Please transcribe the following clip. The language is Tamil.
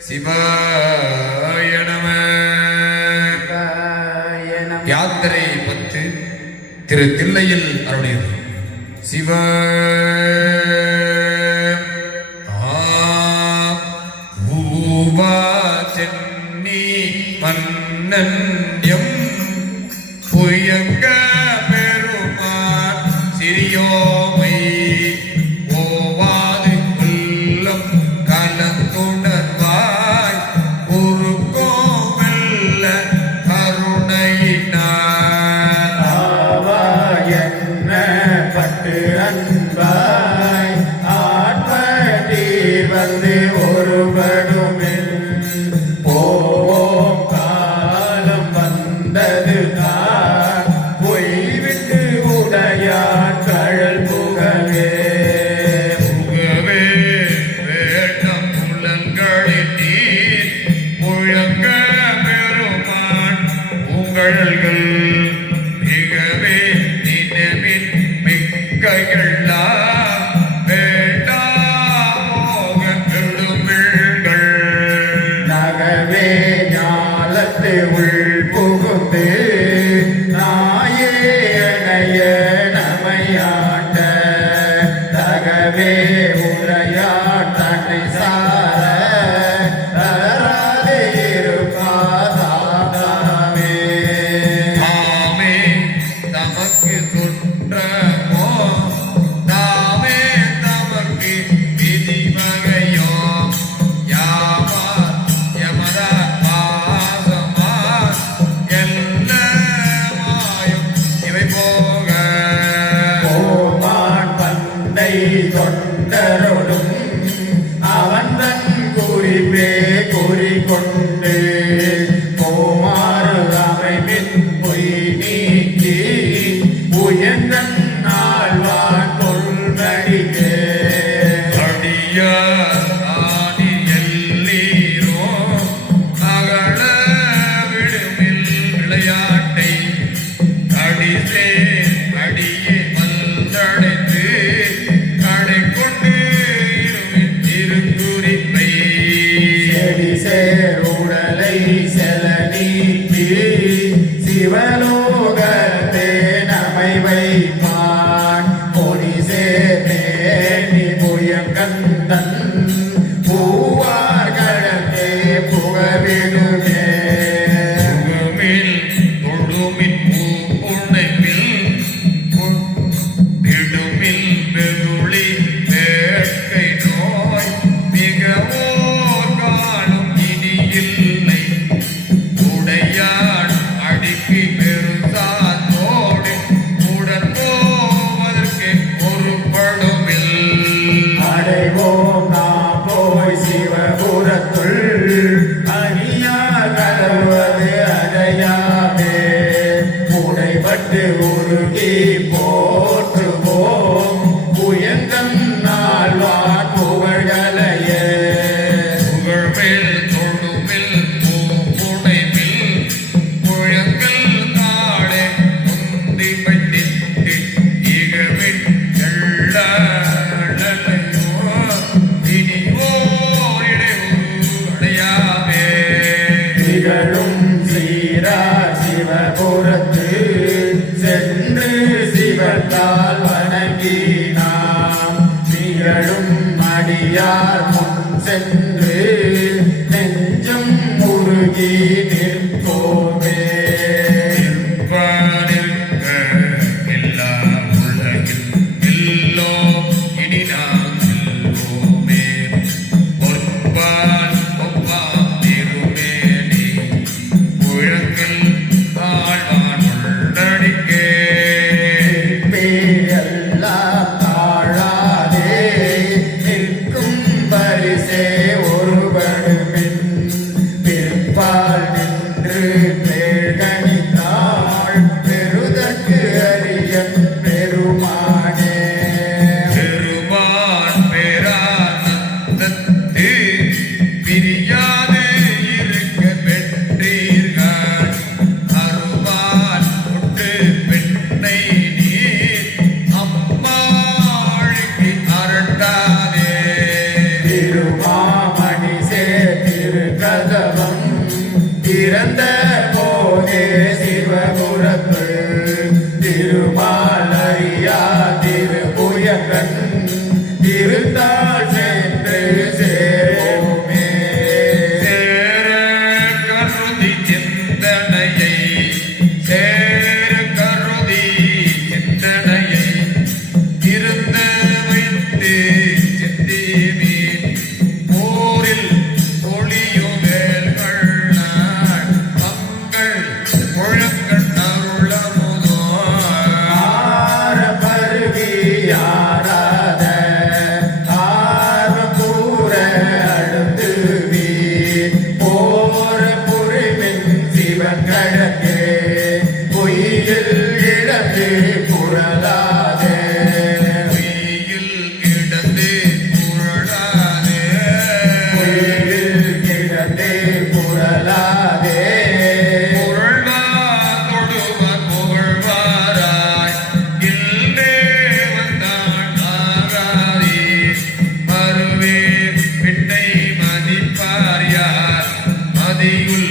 சிவாய நம. யாத்திரை பத்து திரு தில்லையில் அருளியது. சிவ. சென்னி மன்னன். 내가 more. inteiro. அடியார் முன் சென்று நெஞ்சம் முருகி கடக்கே பொய்யில் கிடந்தே புரளாதே. பொய்யில் கிடந்தே புரளாதே. பொய்யில் கிடந்தே புரளாதே. மதியுள்ள